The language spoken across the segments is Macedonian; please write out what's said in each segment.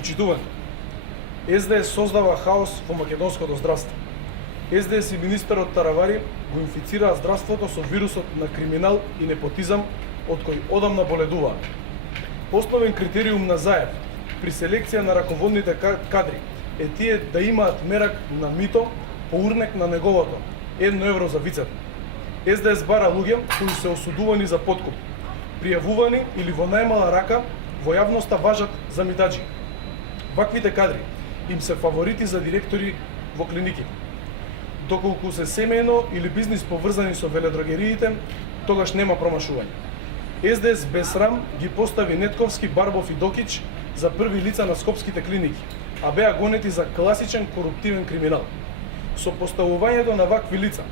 Почитувани. СДС создава хаос во македонското здравство. СДС и министерот Таравари го инфицираа здравството со вирусот на криминал и непотизам од кој одамна боледуваа. Основен критериум на Заев при селекција на раководните кадри е тие да имаат мерак на мито по урнек на неговото, 1 евро за вицето. СДС бара луѓе кои се осудувани за подкуп, пријавувани или во најмала рака во јавноста важат за митаџи. Ваквите кадри им се фаворити за директори во клиниките. Доколку се семејно или бизнис поврзани со веледрогериите, тогаш нема промашување. СДС без срам ги постави Нетковски, Барбов и Докич за први лица на скопските клиники, а беа гонети за класичен коруптивен криминал. Со поставувањето на вакви лица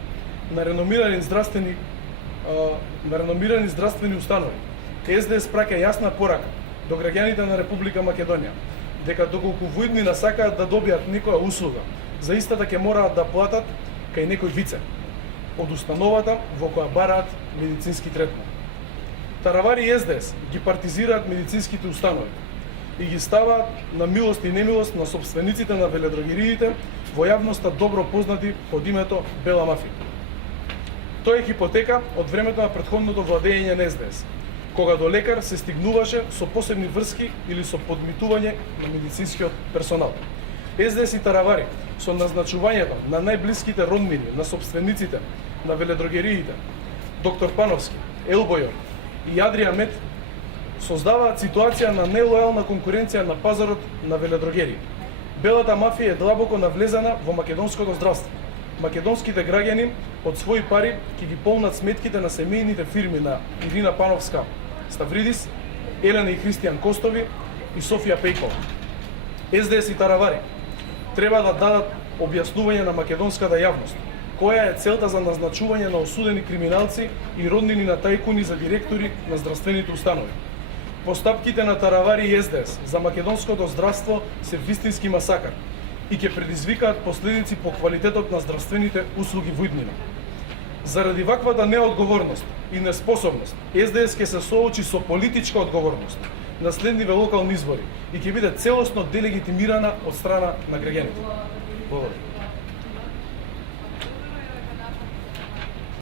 на реномирани здравствени установи, СДС праќа јасна порака до граѓаните на Република Македонија дека доколку во иднина сакаат да добијат некоја услуга, за истата ќе мораат да платат кај некој вице од установата во која бараат медицински третман. Таравари и СДС ги партизираат медицинските установи и ги ставаат на милост и немилост на собствениците на веледрогериите, во јавноста добро познати под името Бела мафија. Тоа е хипотека од времето на претходното владење на СДС, кога до лекар се стигнуваше со посебни врски или со подмитување на медицинскиот персонал. СДС и Таравари со назначувањето на најблиските роднини на собствениците на веледрогериите, доктор Пановски, Елбојор и Адрија Мет, создаваат ситуација на нелојална конкуренција на пазарот на веледрогерии. Белата мафија е длабоко навлезена во македонското здравство. Македонските граѓани од своји пари ќе ги полнат сметките на семејните фирми на Ирина Пановска Ставридис, Елена и Христијан Костови и Софија Пејкова. СДС и Таравари треба да дадат објаснување на македонската јавност која е целта за назначување на осудени криминалци и роднини на тајкуни за директори на здравствените установи. Постапките на Таравари и СДС за македонското здравство се вистински масакар и ќе предизвикаат последици по квалитетот на здравствените услуги во иднина. Заради ваквата неодговорност и неспособност, СДС ќе се соочи со политичка одговорност на следниве локални избори и ќе биде целосно делегитимирана од страна на граѓаните. Благодарам.